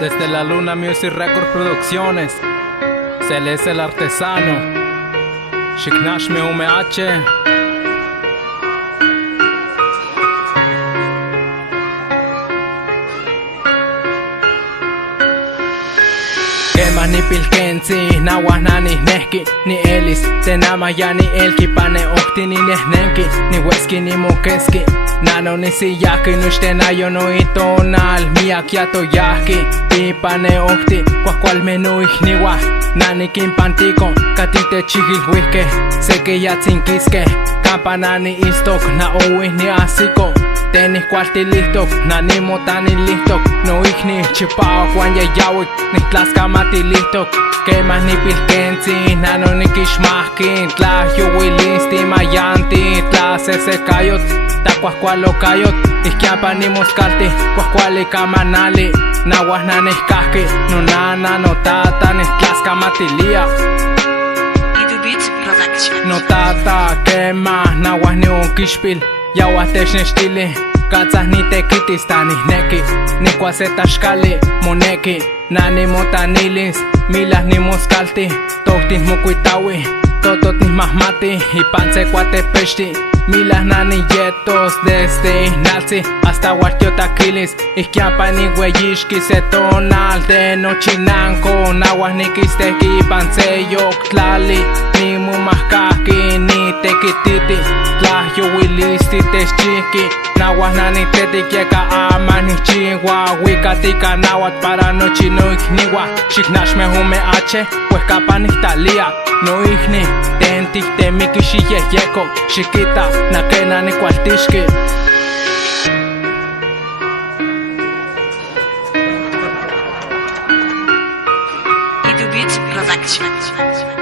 Desde la Luna Music Record Producciones, Celeste el artesano, Shiknashme UMH. Kemas ni pilkensi, nawas nani nehki, ni elis, tenama ya ni elki, pane ohti ni nehnenki, ni weski ni mokeski, nano ni siyaki, nushtenayo no itonal, miak yato yahki, ipane ohti, kwal menu ihniwa, nani kimpantiko, katite chigilhuike, seke yatzinkiske, kampanani istok, na uih ni asiko, tenis cualti listok, nani motani listok, no ihni chipao kwan yayawik, ni tlaskamati listok, kemas ni pilkensi, nano ni kishmahki, tla yuwilisti mayanti, tla sesekayot, ta kwaskualokayot, ihkiampa ni moskalti, kwaskuali kamanali, nawas nanihkahki, no nana no tata, ni tlaskamatilia. No tata, kemas, nawas ni unkishpil, yawas technechtili, katzah ni tekitis tanih neki, ni kuasetashkali moneki, nani motanilis, milas ni moskalti, tohtis mokuitawi, totot ni mahmati, ipan kuatepexti, milas nani yetos desde ihnaltzi hasta huartiotaquilis, ihkiampa ni weyixki setonal de nochinanko, nawas ni kisteki ipan seyoktlali, ni mumahkahki ni tekititi, tla yuwilisti techchihki, nawas nani tetikieka ama ni chihua, wikatika nawat para nochi no ihniwa, Shiknashme UMH, pues kapa nihtalia, no ihni, tentik temiki xiyeyeko, xikita, nakena ni kualtixki. Beats Production.